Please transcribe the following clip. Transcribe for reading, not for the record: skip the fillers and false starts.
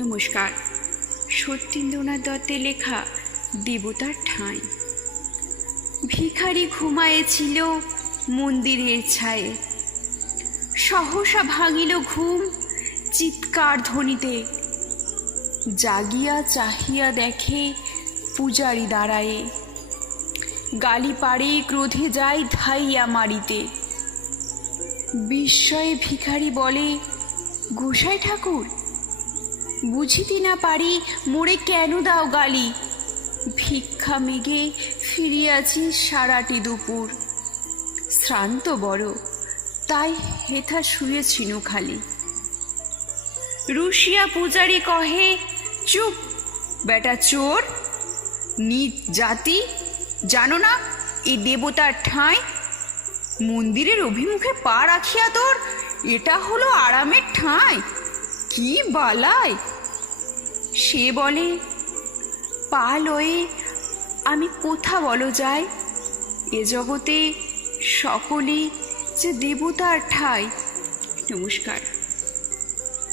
নমস্কার। সত্যেন্দ্রনাথ দত্তের লেখা দেবতার ঠাঁই। ভিখারি ঘুমায়েছিল মন্দিরের ছায়ে, সহসা ভাঙিল ঘুম চিৎকার ধ্বনিতে। জাগিয়া চাহিয়া দেখে পূজারি দাঁড়ায়ে, গালি পাড়ে ক্রোধে যায় ধাইয়া মারিতে। বিস্ময়ে ভিখারি বলে, গোসাই ঠাকুর, বুঝিতে না পারি মোরে কেন দাও গালি? ভিক্ষা মেঘে ফিরিয়াছি সারাটি দুপুর, শ্রান্ত বড় তাই হেথা শুয়েছিল খালি। রুশিয়া পূজারি কহে, চুপ বেটা চোর, নীচ জাতি, জানো না এ দেবতার ঠাঁই? মন্দিরের অভিমুখে পা রাখিয়া তোর এটা হলো আরামের ঠাঁই? কি বালাই! সে বলে, পা লয়ে আমি কোথা বলো যাই? এ জগতে সকলেই যে দেবতার ঠাঁই। নমস্কার।